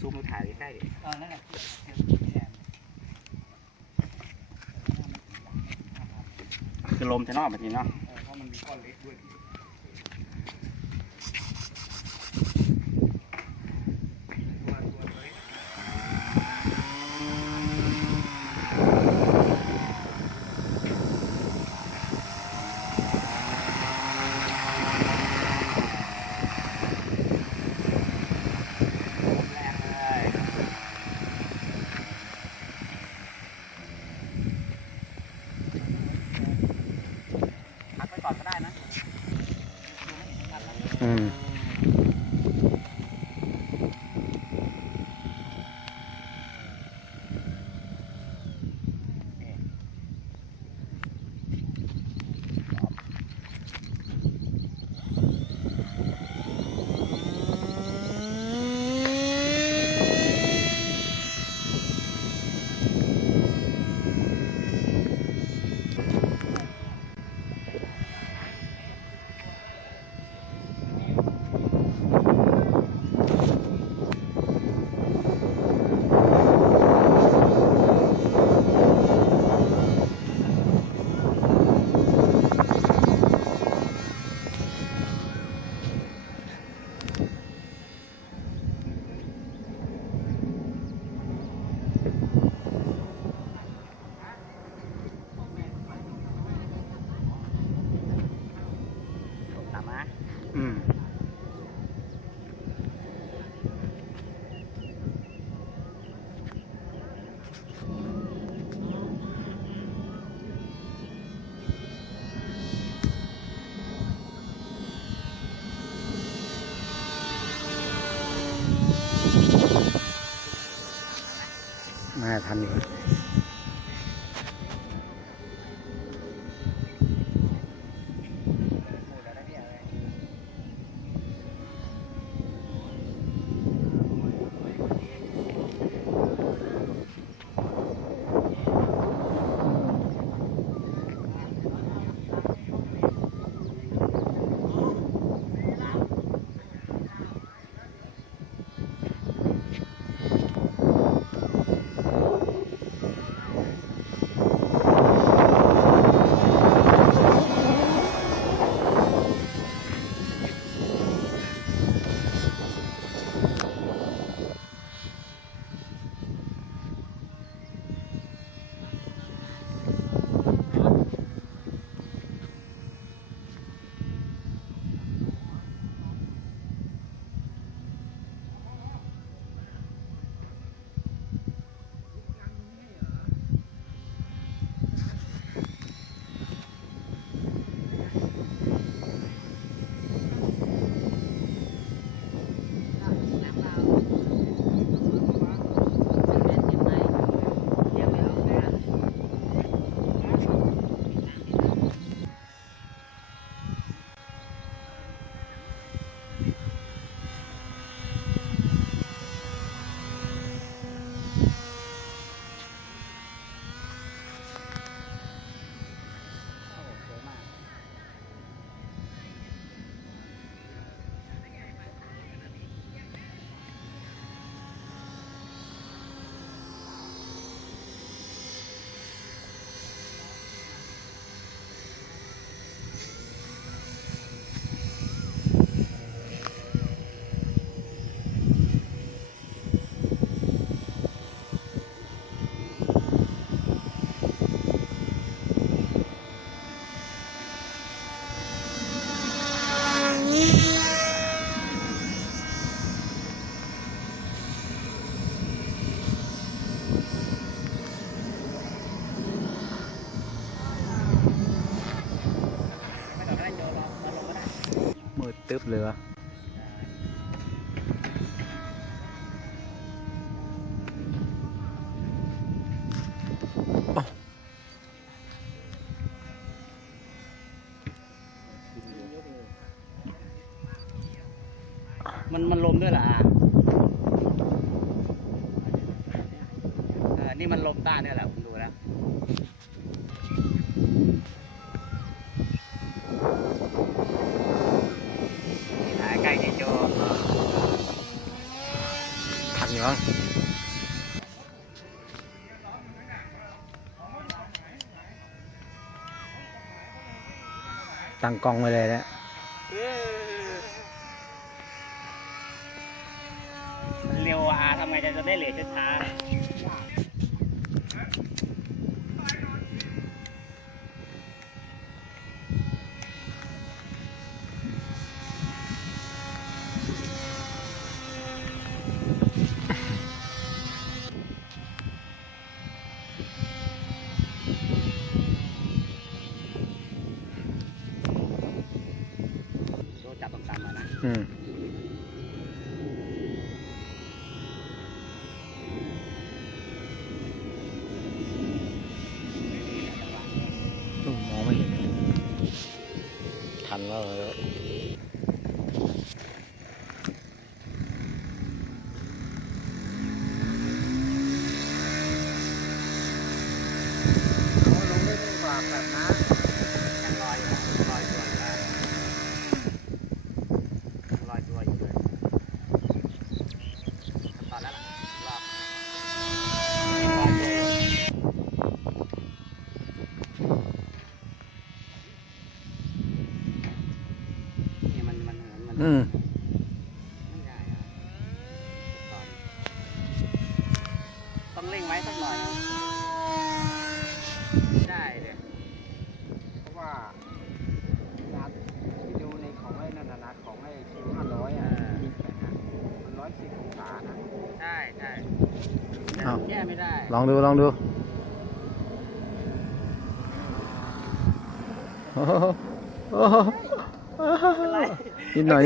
ซูมดูถ่ายใกล้ดินั่นแหละคือลมจะนอกแบบนี้เนาะเพราะมันมีก้อนเล็กด้วยมาทันอยู่มืดตึ๊บเลยวะมันลมด้วยล่ะนี่มันลมต้านด้วยแหละผมดูแล้วถ่ายใกล้ที่โจทันอยู่ ลองตั้งกล้องไว้เลยนะ มันเร็วทำไงจะได้เหลือช้าโดนจับต่ำๆมานะ มองไม่เห็นทันแล้วเลยลงได้ดีกว่าแบบนะ ยังลอยอยู่ลอยตัวอยู่นะยังลอยตัวอยู่เลยตอนนั้นรอบลอยตัวนี่มันไม่ได้ต้องเร่งไว้สักหน่อยได้เลย เพราะว่างานวิดีโอในของไอ้นั่นนะของไอ้คิว500ยิงแข่งมัน110 องศานะ ใช่แก้ไม่ได้ ลองดูโอ้โหนิดหน่อย